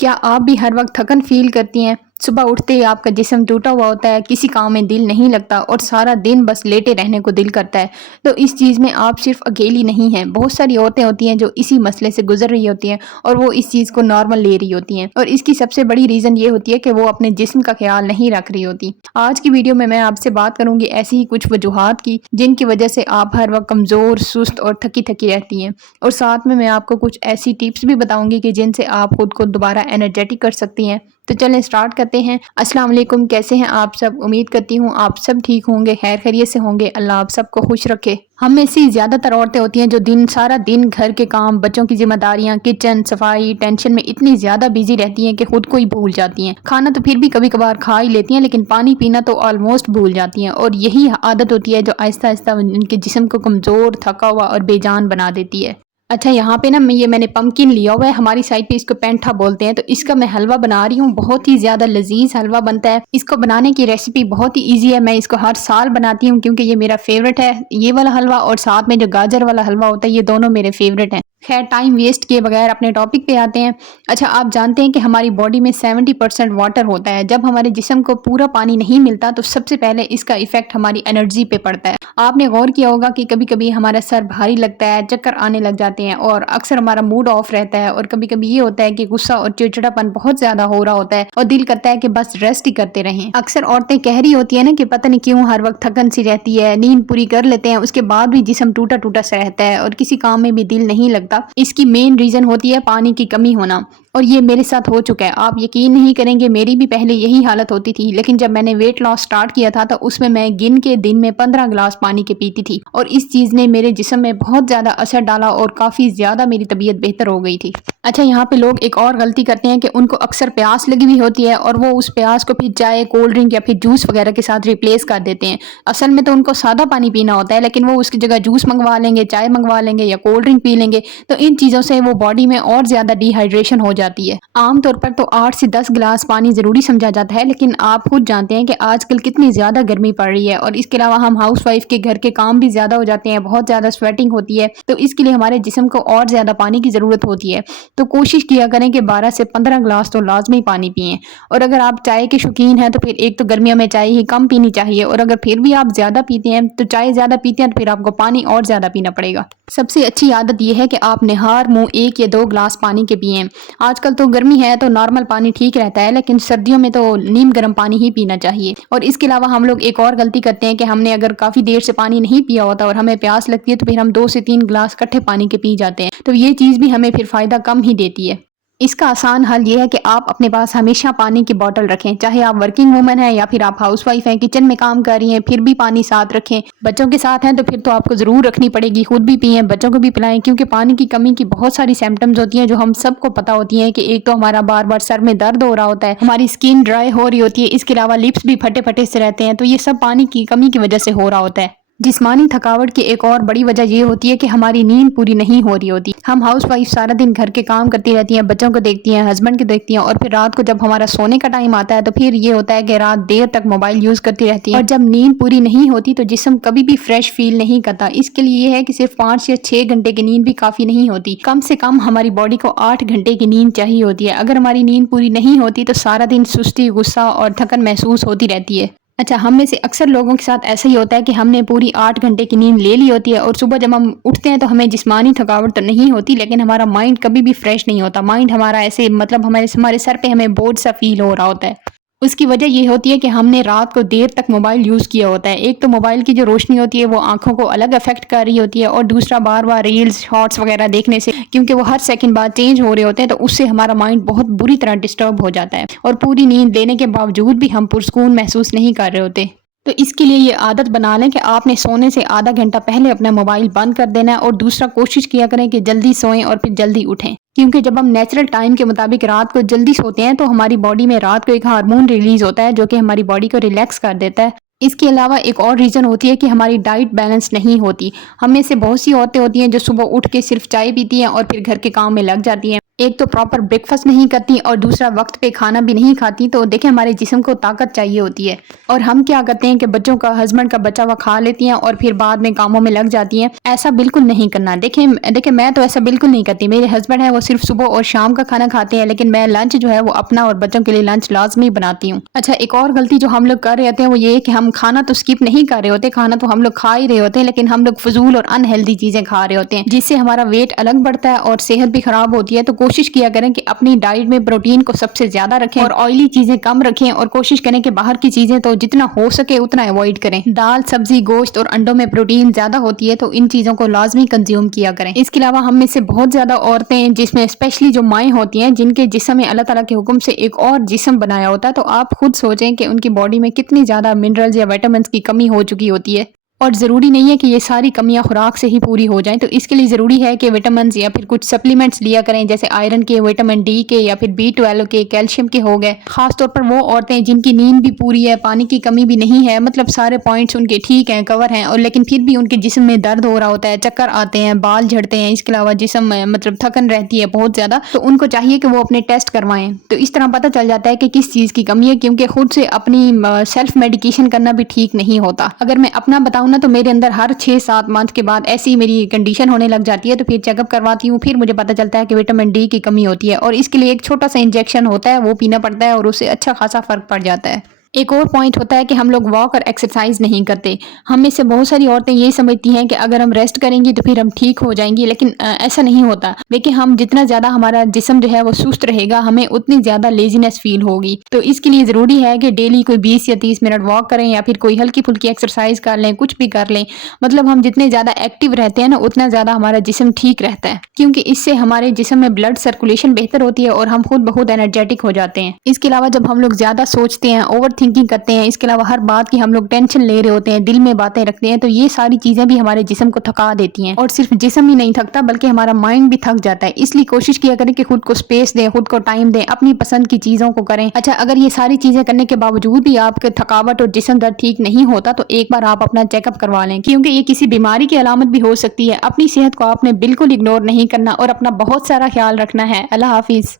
کیا آپ بھی ہر وقت تھکن فیل کرتی ہیں؟ صبح اٹھتے ہی آپ کا جسم ٹوٹا ہوا ہوتا ہے، کسی کام میں دل نہیں لگتا اور سارا دن بس لیٹے رہنے کو دل کرتا ہے۔ تو اس چیز میں آپ صرف اکیلی نہیں ہیں، بہت ساری عورتیں ہوتی ہیں جو اسی مسئلے سے گزر رہی ہوتی ہیں اور وہ اس چیز کو نارمل لے رہی ہوتی ہیں، اور اس کی سب سے بڑی ریزن یہ ہوتی ہے کہ وہ اپنے جسم کا خیال نہیں رکھ رہی ہوتی۔ آج کی ویڈیو میں آپ سے بات کروں گی ایسی ہی کچھ وجوہات کی جن کی وجہ سے آپ ہر وقت کمزور، سست اور تھکی تھکی رہتی ہیں، اور ساتھ میں آپ کو کچھ ایسی ٹپس بھی بتاؤں گی کہ جن سے آپ خود کو دوبارہ انرجیٹک کر سکتی ہیں۔ تو چلیں سٹارٹ کرتے ہیں۔ السلام علیکم، کیسے ہیں آپ سب؟ امید کرتی ہوں آپ سب ٹھیک ہوں گے، خیر خیریت سے ہوں گے۔ اللہ آپ سب کو خوش رکھے۔ ہم میں سے زیادہ تر عورتیں ہوتی ہیں جو سارا دن گھر کے کام، بچوں کی ذمہ داریاں، کچن، صفائی، ٹینشن میں اتنی زیادہ بیزی رہتی ہیں کہ خود کو ہی بھول جاتی ہیں۔ کھانا تو پھر بھی کبھی کبھار کھا ہی لیتی ہیں، لیکن پانی پینا تو آلموسٹ بھول جاتی ہیں، اور یہی عادت ہوتی ہے جو آہستہ آہستہ ان کے جسم کو کمزور، تھکا ہوا اور بے جان بنا دیتی ہے۔ اچھا، یہاں پہ میں نے پمکن لیا ہوا ہے، ہماری سائڈ پہ اس کو پینٹھا بولتے ہیں، تو اس کا میں حلوہ بنا رہی ہوں۔ بہت ہی زیادہ لذیذ حلوہ بنتا ہے۔ اس کو بنانے کی ریسیپی بہت ہی ایزی ہے، میں اس کو ہر سال بناتی ہوں کیونکہ یہ میرا فیوریٹ ہے، یہ والا حلوہ، اور ساتھ میں جو گاجر والا حلوہ ہوتا ہے، یہ دونوں میرے فیوریٹ ہیں۔ خیر، ٹائم ویسٹ کیے بغیر اپنے ٹاپک پہ آتے ہیں۔ اچھا، آپ جانتے ہیں کہ ہماری باڈی میں 70% واٹر ہوتا ہے۔ جب ہمارے جسم کو پورا پانی نہیں ملتا تو سب سے پہلے اس کا ایفیکٹ ہماری انرجی پہ پڑتا ہے۔ آپ نے غور کیا ہوگا کہ کبھی کبھی ہمارا سر بھاری لگتا ہے، چکر آنے لگ جاتے ہیں، اور اکثر ہمارا موڈ آف رہتا ہے، اور کبھی کبھی یہ ہوتا ہے کہ غصہ اور چڑچڑاپن بہت زیادہ ہو رہا ہوتا ہے اور دل کرتا ہے کہ بس ریسٹ ہی کرتے رہیں۔ اکثر عورتیں کہہ رہی ہوتی ہیں نا کہ پتہ نہیں کیوں ہر وقت تھکن سی رہتی ہے، نیند پوری کر لیتے ہیں، اس کے بعد بھی جسم ٹوٹا ٹوٹا سا رہتا ہے اور کسی کام میں بھی دل نہیں لگتا۔ اس کی مین ریزن ہوتی ہے پانی کی کمی ہونا، اور یہ میرے ساتھ ہو چکا ہے۔ آپ یقین نہیں کریں گے، میری بھی پہلے یہی حالت ہوتی تھی، لیکن جب میں نے ویٹ لاس سٹارٹ کیا تھا تو اس میں گن کے دن میں 15 گلاس پانی کے پیتی تھی، اور اس چیز نے میرے جسم میں بہت زیادہ اثر ڈالا اور کافی زیادہ میری طبیعت بہتر ہو گئی تھی۔ اچھا، یہاں پہ لوگ ایک اور غلطی کرتے ہیں کہ ان کو اکثر پیاس لگی ہوئی ہوتی ہے اور وہ اس پیاس کو پھر چائے، کولڈ ڈرنک یا پھر جوس وغیرہ کے ساتھ ریپلیس کر دیتے ہیں۔ اصل میں تو ان کو سادہ پانی پینا ہوتا ہے، لیکن وہ اس کی جگہ جوس منگوا لیں گے، چائے منگوا لیں گے یا کولڈ ڈرنک پی لیں گے، تو ان چیزوں سے وہ باڈی میں اور زیادہ ڈی ہائیڈریشن ہو جاتی ہے۔ عام طور پر تو 8 سے 10 گلاس پانی ضروری سمجھا جاتا ہے، لیکن آپ خود جانتے ہیں کہ آج کل کتنی زیادہ گرمی پڑ رہی ہے، اور اس کے علاوہ ہم ہاؤس وائف کے گھر کے کام بھی زیادہ ہو جاتے ہیں، بہت زیادہ سویٹنگ ہوتی ہے، تو اس کے لیے ہمارے جسم کو اور زیادہ پانی کی ضرورت ہوتی ہے۔ تو کوشش کیا کریں کہ 12 سے 15 گلاس تو لازمی پانی پئیں، اور اگر آپ چائے کے شوقین ہیں تو پھر ایک تو گرمیوں میں چائے ہی کم پینی چاہیے، اور اگر پھر بھی آپ زیادہ پیتے ہیں تو چائے زیادہ پیتے ہیں تو پھر آپ کو پانی اور زیادہ پینا پڑے گا۔ سب سے اچھی عادت یہ ہے کہ آپ نہار منہ 1 یا 2 گلاس پانی کے پئیں۔ آج کل تو گرمی ہے تو نارمل پانی ٹھیک رہتا ہے، لیکن سردیوں میں تو نیم گرم پانی ہی پینا چاہیے۔ اور اس کے علاوہ ہم لوگ ایک اور غلطی کرتے ہیں کہ ہم نے اگر کافی دیر سے پانی نہیں پیا ہوتا اور ہمیں پیاس لگتی ہے تو پھر ہم 2 سے 3 گلاس اکٹھے پانی کے پی جاتے ہیں، تو یہ چیز بھی ہمیں پھر فائدہ کم ہی دیتی ہے۔ اس کا آسان حل یہ ہے کہ آپ اپنے پاس ہمیشہ پانی کی بوتل رکھیں، چاہے آپ ورکنگ وومن ہیں یا پھر آپ ہاؤس وائف ہیں، کچن میں کام کر رہی ہیں، پھر بھی پانی ساتھ رکھیں۔ بچوں کے ساتھ ہیں تو پھر تو آپ کو ضرور رکھنی پڑے گی، خود بھی پئیں، بچوں کو بھی پلائیں، کیونکہ پانی کی کمی کی بہت ساری سمپٹمز ہوتی ہیں جو ہم سب کو پتہ ہوتی ہیں، کہ ایک تو ہمارا بار بار سر میں درد ہو رہا ہوتا ہے، ہماری سکن ڈرائی ہو رہی ہوتی ہے، اس کے علاوہ لپس بھی پھٹے پھٹے سے رہتے ہیں، تو یہ سب پانی کی کمی کی وجہ سے ہو رہا ہوتا ہے۔ جسمانی تھکاوٹ کی ایک اور بڑی وجہ یہ ہوتی ہے کہ ہماری نیند پوری نہیں ہو رہی ہوتی۔ ہم ہاؤس وائف سارا دن گھر کے کام کرتی رہتی ہیں، بچوں کو دیکھتی ہیں، ہسبینڈ کو دیکھتی ہیں، اور پھر رات کو جب ہمارا سونے کا ٹائم آتا ہے تو پھر یہ ہوتا ہے کہ رات دیر تک موبائل یوز کرتی رہتی ہیں، اور جب نیند پوری نہیں ہوتی تو جسم کبھی بھی فریش فیل نہیں کرتا۔ اس کے لیے یہ ہے کہ صرف 5 یا 6 گھنٹے کی نیند بھی کافی نہیں ہوتی، کم سے کم ہماری باڈی کو 8 گھنٹے کی نیند چاہیے ہوتی ہے۔ اگر ہماری نیند پوری نہیں ہوتی تو سارا دن سستی، غصہ اور تھکن محسوس ہوتی رہتی ہے۔ اچھا، ہم میں سے اکثر لوگوں کے ساتھ ایسا ہی ہوتا ہے کہ ہم نے پوری 8 گھنٹے کی نیند لے لی ہوتی ہے، اور صبح جب ہم اٹھتے ہیں تو ہمیں جسمانی تھکاوٹ تو نہیں ہوتی، لیکن ہمارا مائنڈ کبھی بھی فریش نہیں ہوتا۔ مائنڈ ہمارا ایسے ہمارے سر پہ ہمیں بوجھ سا فیل ہو رہا ہوتا ہے۔ اس کی وجہ یہ ہوتی ہے کہ ہم نے رات کو دیر تک موبائل یوز کیا ہوتا ہے۔ ایک تو موبائل کی جو روشنی ہوتی ہے وہ آنکھوں کو الگ افیکٹ کر رہی ہوتی ہے، اور دوسرا بار بار ریلز، شارٹس وغیرہ دیکھنے سے، کیونکہ وہ ہر سیکنڈ بعد چینج ہو رہے ہوتے ہیں، تو اس سے ہمارا مائنڈ بہت بری طرح ڈسٹرب ہو جاتا ہے، اور پوری نیند لینے کے باوجود بھی ہم پرسکون محسوس نہیں کر رہے ہوتے۔ تو اس کے لیے یہ عادت بنا لیں کہ آپ نے سونے سے آدھا گھنٹہ پہلے اپنا موبائل بند کر دینا ہے، اور دوسرا کوشش کیا کریں کہ جلدی سوئیں اور پھر جلدی اٹھیں، کیونکہ جب ہم نیچرل ٹائم کے مطابق رات کو جلدی سوتے ہیں تو ہماری باڈی میں رات کو ایک ہارمون ریلیز ہوتا ہے جو کہ ہماری باڈی کو ریلیکس کر دیتا ہے۔ اس کے علاوہ ایک اور ریزن ہوتی ہے کہ ہماری ڈائٹ بیلنس نہیں ہوتی۔ ہم میں سے بہت سی عورتیں ہوتی ہیں جو صبح اٹھ کے صرف چائے پیتی ہیں اور پھر گھر کے کام میں لگ جاتی ہیں، ایک تو پراپر بریکفاسٹ نہیں کرتی اور دوسرا وقت پہ کھانا بھی نہیں کھاتی، تو دیکھیں ہمارے جسم کو طاقت چاہیے ہوتی ہے، اور ہم کیا کرتے ہیں کہ بچوں کا ہسبینڈ کا بچا ہوا کھا لیتی ہیں اور پھر بعد میں کاموں میں لگ جاتی ہیں۔ ایسا بالکل نہیں کرنا۔ دیکھیں میں تو ایسا بالکل نہیں کرتی، میرے ہسبینڈ ہیں وہ صرف صبح اور شام کا کھانا کھاتے ہیں، لیکن میں لنچ جو ہے وہ اپنا اور بچوں کے لیے لنچ لازمی بناتی ہوں۔ اچھا، ایک اور غلطی جو ہم لوگ کر رہے ہوتے ہیں وہ یہ ہے کہ ہم کھانا تو اسکپ نہیں کر رہے ہوتے، کھانا تو ہم لوگ کھا ہی رہے ہوتے ہیں، لیکن ہم لوگ فضول اور انہیلدی چیزیں کھا رہے ہوتے ہیں جس سے ہمارا ویٹ الگ بڑھتا ہے اور صحت بھی خراب ہوتی ہے۔ تو کوشش کیا کریں کہ اپنی ڈائٹ میں پروٹین کو سب سے زیادہ رکھیں اور آئلی چیزیں کم رکھیں، اور کوشش کریں کہ باہر کی چیزیں تو جتنا ہو سکے اتنا اوائڈ کریں۔ دال، سبزی، گوشت اور انڈوں میں پروٹین زیادہ ہوتی ہے، تو ان چیزوں کو لازمی کنزیوم کیا کریں۔ اس کے علاوہ ہم میں سے بہت زیادہ عورتیں، جس میں اسپیشلی جو مائیں ہوتی ہیں جن کے جسم میں اللہ تعالیٰ کے حکم سے ایک اور جسم بنایا ہوتا ہے، تو آپ خود سوچیں کہ ان کی باڈی میں کتنی زیادہ منرلز یا وٹامنس کی کمی ہو چکی ہوتی ہے، اور ضروری نہیں ہے کہ یہ ساری کمیاں خوراک سے ہی پوری ہو جائیں۔ تو اس کے لیے ضروری ہے کہ وٹامنز یا پھر کچھ سپلیمنٹس لیا کریں، جیسے آئرن کے، وٹامن ڈی کے، یا پھر B12 کے، کیلشیم کے ہو گئے۔ خاص طور پر وہ عورتیں جن کی نیند بھی پوری ہے، پانی کی کمی بھی نہیں ہے، مطلب سارے پوائنٹس ان کے ٹھیک ہیں، کور ہیں، اور لیکن پھر بھی ان کے جسم میں درد ہو رہا ہوتا ہے، چکر آتے ہیں، بال جھڑتے ہیں، اس کے علاوہ جسم میں مطلب تھکن رہتی ہے بہت زیادہ، تو ان کو چاہیے کہ وہ اپنے ٹیسٹ کروائیں۔ تو اس طرح پتہ چل جاتا ہے کہ کس چیز کی کمی ہے، کیونکہ خود سے اپنی سیلف میڈیکیشن کرنا بھی ٹھیک نہیں ہوتا۔ اگر میں اپنا بتاؤں نا، تو میرے اندر ہر 6-7 منتھ کے بعد ایسی میری کنڈیشن ہونے لگ جاتی ہے، تو پھر چیک اپ کرواتی ہوں، پھر مجھے پتہ چلتا ہے کہ وٹامن ڈی کی کمی ہوتی ہے، اور اس کے لیے ایک چھوٹا سا انجیکشن ہوتا ہے، وہ پینا پڑتا ہے، اور اس سے اچھا خاصا فرق پڑ جاتا ہے۔ ایک اور پوائنٹ ہوتا ہے کہ ہم لوگ واک اور ایکسرسائز نہیں کرتے۔ ہم میں سے بہت ساری عورتیں یہ سمجھتی ہیں کہ اگر ہم ریسٹ کریں گی تو پھر ہم ٹھیک ہو جائیں گی، لیکن ایسا نہیں ہوتا۔ دیکھیں، ہم جتنا زیادہ ہمارا جسم جو ہے وہ سست رہے گا، ہمیں اتنی زیادہ لیزینس فیل ہوگی۔ تو اس کے لیے ضروری ہے کہ ڈیلی کوئی 20 یا 30 منٹ واک کریں، یا پھر کوئی ہلکی پھلکی ایکسرسائز کر لیں، کچھ بھی کر لیں۔ مطلب ہم جتنے زیادہ ایکٹیو رہتے ہیں نا، اتنا زیادہ ہمارا جسم ٹھیک رہتا ہے، کیونکہ اس سے ہمارے جسم میں بلڈ سرکولیشن بہتر ہوتی ہے اور ہم خود بخود انرجیٹک ہو جاتے ہیں۔ اس کے علاوہ جب ہم لوگ زیادہ سوچتے ہیں، اوور تھنکنگ کرتے ہیں، اس کے علاوہ ہر بات کی ہم لوگ ٹینشن لے رہے ہوتے ہیں، دل میں باتیں رکھتے ہیں، تو یہ ساری چیزیں بھی ہمارے جسم کو تھکا دیتی ہیں، اور صرف جسم ہی نہیں تھکتا بلکہ ہمارا مائنڈ بھی تھک جاتا ہے۔ اس لیے کوشش کیا کریں کہ خود کو سپیس دیں، خود کو ٹائم دیں، اپنی پسند کی چیزوں کو کریں۔ اچھا، اگر یہ ساری چیزیں کرنے کے باوجود بھی آپ کے تھکاوٹ اور جسم درد ٹھیک نہیں ہوتا، تو ایک بار آپ اپنا چیک اپ کروا لیں، کیونکہ یہ کسی بیماری کی علامت بھی ہو سکتی ہے۔ اپنی صحت کو آپ نے بالکل اگنور نہیں کرنا، اور اپنا بہت سارا خیال رکھنا ہے۔ اللہ حافظ۔